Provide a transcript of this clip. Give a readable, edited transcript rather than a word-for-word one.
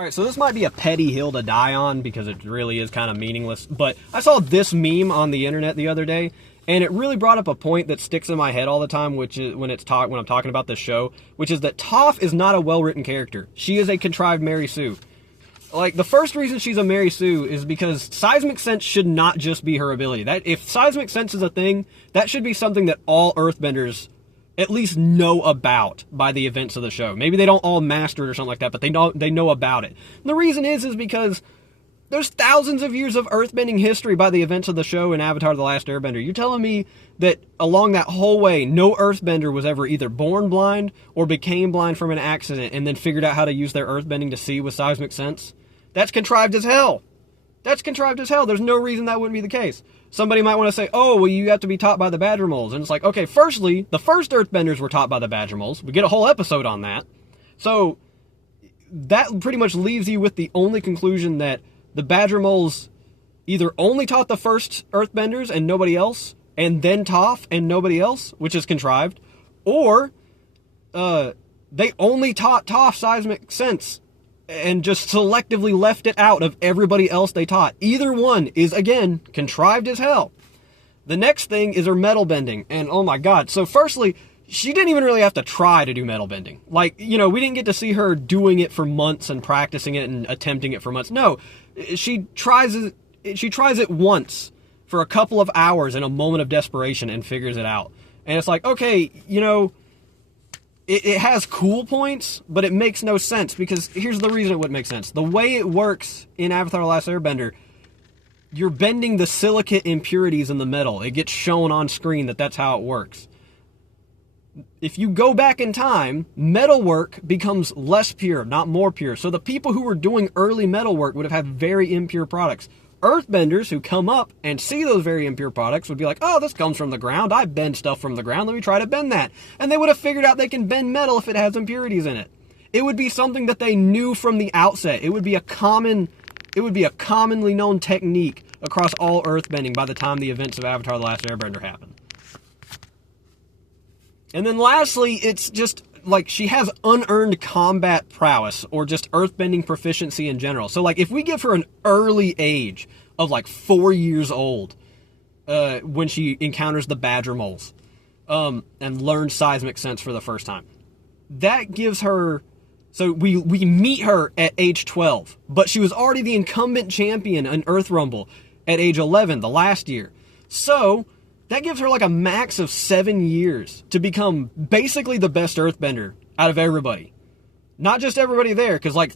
Alright, so this might be a petty hill to die on because it really is kind of meaningless, but I saw this meme on the internet the other day, and it really brought up a point that sticks in my head all the time, which is when I'm talking about this show, which is that Toph is not a well-written character. She is a contrived Mary Sue. Like, the first reason she's a Mary Sue is because seismic sense should not just be her ability. That if seismic sense is a thing, that should be something that all Earthbenders at least know about by the events of the show. Maybe they don't all master it or something like that, but they know about it. And the reason is because there's thousands of years of earthbending history by the events of the show in Avatar: The Last Airbender. You're telling me that along that whole way, no earthbender was ever either born blind or became blind from an accident and then figured out how to use their earthbending to see with seismic sense? That's contrived as hell. That's contrived as hell. There's no reason that wouldn't be the case. Somebody might want to say, oh, well, you have to be taught by the Badger Moles. And it's like, okay, firstly, the first Earthbenders were taught by the Badger Moles. We get a whole episode on that. So that pretty much leaves you with the only conclusion that the Badger Moles either only taught the first Earthbenders and nobody else, and then Toph and nobody else, which is contrived, or they only taught Toph seismic sense and just selectively left it out of everybody else they taught. Either one is, again, contrived as hell. The next thing is her metal bending, and oh my god. So firstly, she didn't even really have to try to do metal bending. Like, you know, we didn't get to see her doing it for months and practicing it and attempting it for months. No, she tries it once for a couple of hours in a moment of desperation and figures it out. And it's like, okay, you know, it has cool points, but it makes no sense, because here's the reason it wouldn't make sense. The way it works in Avatar: The Last Airbender, you're bending the silicate impurities in the metal. It gets shown on screen that that's how it works. If you go back in time, metalwork becomes less pure, not more pure. So the people who were doing early metalwork would have had very impure products. Earthbenders who come up and see those very impure products would be like, oh, this comes from the ground. I bend stuff from the ground. Let me try to bend that. And they would have figured out they can bend metal if it has impurities in it. It would be something that they knew from the outset. It would be a commonly known technique across all earthbending by the time the events of Avatar: The Last Airbender happen. And then lastly, it's just like she has unearned combat prowess or just earthbending proficiency in general. So like if we give her an early age of like 4 years old when she encounters the Badger Moles and learns seismic sense for the first time, that gives her, so we meet her at age 12, but she was already the incumbent champion in Earth Rumble at age 11 the last year. So that gives her like a max of 7 years to become basically the best earthbender out of everybody. Not just everybody there, because like